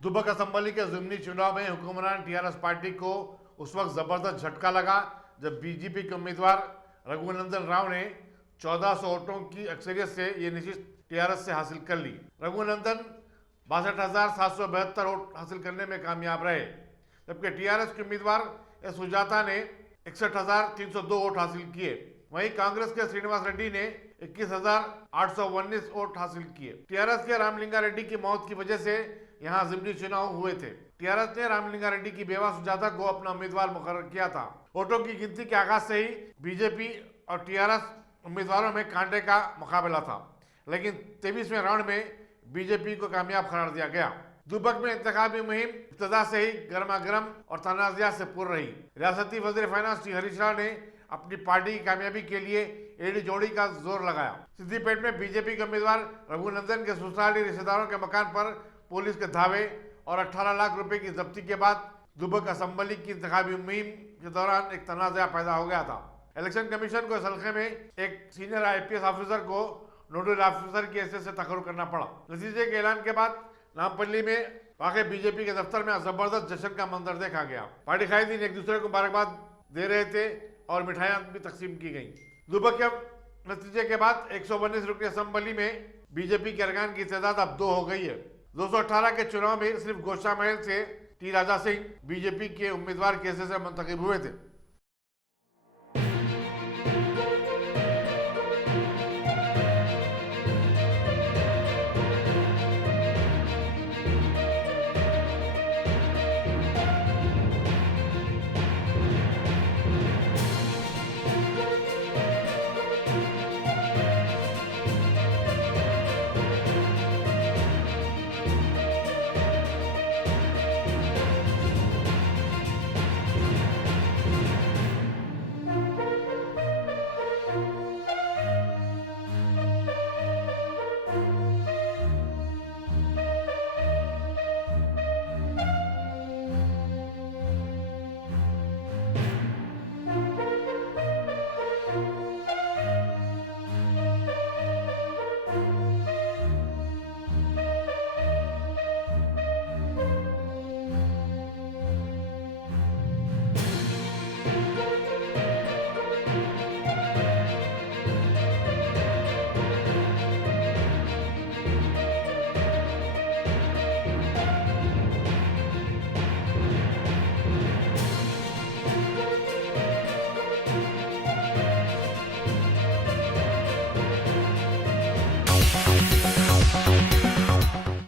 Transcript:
दुबक assembly के ज़िमनी चुनाव में हुक्मरान टीआरएस पार्टी को उस वक्त जबरदस्त झटका लगा जब बीजेपी के उम्मीदवार रघुनंदन राव ने 1400 वोटों की अक्सरियत से ये नशिस्त टीआरएस से हासिल कर ली। रघुनंदन 62,772 वोट हासिल करने में कामयाब रहे, जबकि टीआरएस के उम्मीदवार एस सुजाता ने 61,302 वोट हासिल किए। वहीं कांग्रेस के श्रीनिवास रेड्डी ने 21,819 वोट हासिल किए। टीआरएस के रामलिंगा रेड्डी की मौत की वजह से यहां ज़िमनी चुनाव हुए थे। टीआरएस ने रामलिंगा रेड्डी की बेवा सुजाता को अपना उम्मीदवार मुकर्रर किया था। वोटों की गिनती के आगाज से ही बीजेपी और टीआरएस उम्मीदवारों में कांटे का मुकाबला था, लेकिन 23वें राउंड में बीजेपी को कामयाब करार दिया गया। दुबक में इंतखाबी मुहिम इब्तिदा से ही गर्मा गर्म और तनाज़ा से पुर रही। रियासती वज़ीर फाइनेंस श्री हरीश राव ने अपनी पार्टी की कामयाबी के लिए एड़ी जोड़ी का जोर लगाया। सिद्दीपेट में बीजेपी के उम्मीदवार रघुनंदन के ससुराली रिश्तेदारों के मकान पर पुलिस के धावे और 18 लाख रुपए की जब्ती के बाद दुबक असम्बली की इंतखाबी मुहिम के दौरान एक तनाज़ा पैदा हो गया था। इलेक्शन कमीशन को इस हल्के में एक सीनियर आईपीएस ऑफिसर को नोडल ऑफिसर की हैसियत से तकर्रुर करना पड़ा। नतीजे के ऐलान के बाद नामपल्ली में वाकई बीजेपी के दफ्तर में जबरदस्त जश्न का मंजर देखा गया। पार्टी कायदीन एक दूसरे को मुबारकबाद दे रहे थे और मिठाइयां भी तकसीम की गई। दुबक के नतीजे के बाद 119 रुकनी असम्बली में बीजेपी के अरकान की तादाद अब 2 हो गई है। 218 के चुनाव में सिर्फ गोशा महल से टी राजा सिंह बीजेपी के उम्मीदवार के हिस्से से मुंतखब हुए थे।